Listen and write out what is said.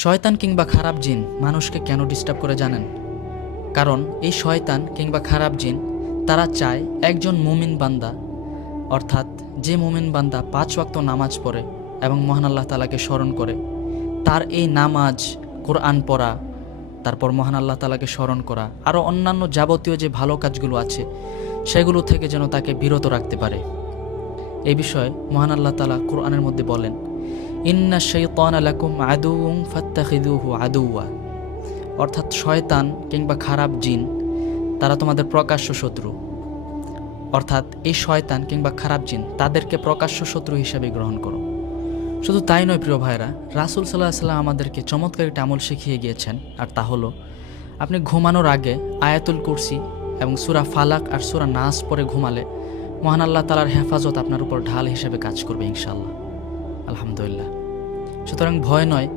শয়তান কিংবা খারাপ জিন মানুষকে কেন ডিস্টার্ব করে জানেন? কারণ এই শয়তান কিংবা খারাপ জিন তারা চায় একজন মুমিন বান্দা, অর্থাৎ যে মুমিন বান্দা 5 ওয়াক্ত নামাজ পড়ে এবং মহান আল্লাহ তাআলাকে স্মরণ করে, তার এই নামাজ, কোরআন পড়া, তারপর মহান আল্লাহ তাআলাকে স্মরণ করা, আরও অন্যান্য যাবতীয় যে ভালো কাজগুলো আছে সেগুলো থেকে যেন তাকে বিরত রাখতে পারে। এই বিষয়ে মহান আল্লাহ তাআলা কোরআনের মধ্যে বলেন, ইন্না শাইতানা লাকুম আদুউন ফাত্তাখিযুহু আদুওয়া, অর্থাৎ শয়তান কিংবা খারাপ জিন তারা তোমাদের প্রকাশ্য শত্রু। অর্থাৎ এই শয়তান কিংবা খারাপ জিন তাদেরকে প্রকাশ্য শত্রু হিসেবে গ্রহণ করো। শুধু তাই নয় প্রিয় ভাইরা, রাসূল সাল্লাল্লাহু আলাইহি ওয়াসাল্লাম আমাদেরকে চমৎকার একটা আমল শিখিয়ে গিয়েছেন, আর তা হলো আপনি ঘুমানোর আগে আয়াতুল কুরসি এবং সূরা ফালাক আর সূরা নাস পড়ে ঘুমালে মহান আল্লাহ তাআলার হেফাজত আপনার উপর ঢাল হিসেবে কাজ করবে ইনশাআল্লাহ। আলহামদুলিল্লাহ। সুতরাং ভয় নয়,